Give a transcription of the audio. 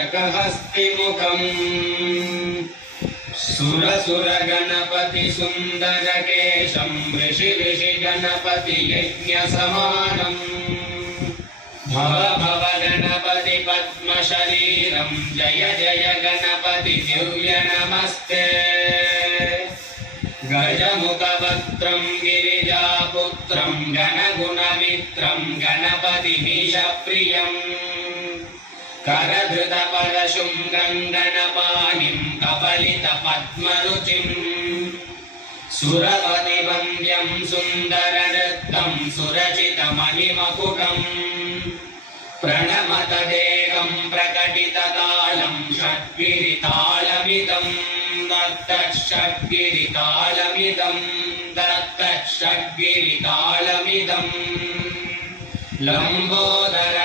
विनायकहस्तिमुखम् सुरसुर गणपति सुन्दरकेशं ऋषि गणपति यज्ञसमानम् भव भव गणपति पद्मशरीरं जय जय गणपति दिव्य नमस्ते गजमुखवक्त्रं गिरिजापुत्रं गणगुणमित्रं गणपतिमीशप्रियम् करधृतपरशुं गङ्गणपाणिं कपलितपद्मरुचिं सुरपतिवन्द्यं सुन्दरनृत्तं सुरचितमणिमकुटम् प्रणमत देहं प्रकटितकालं षड्गिरितालमिदं दत्तषड्गिरितालमिदं लम्बोदर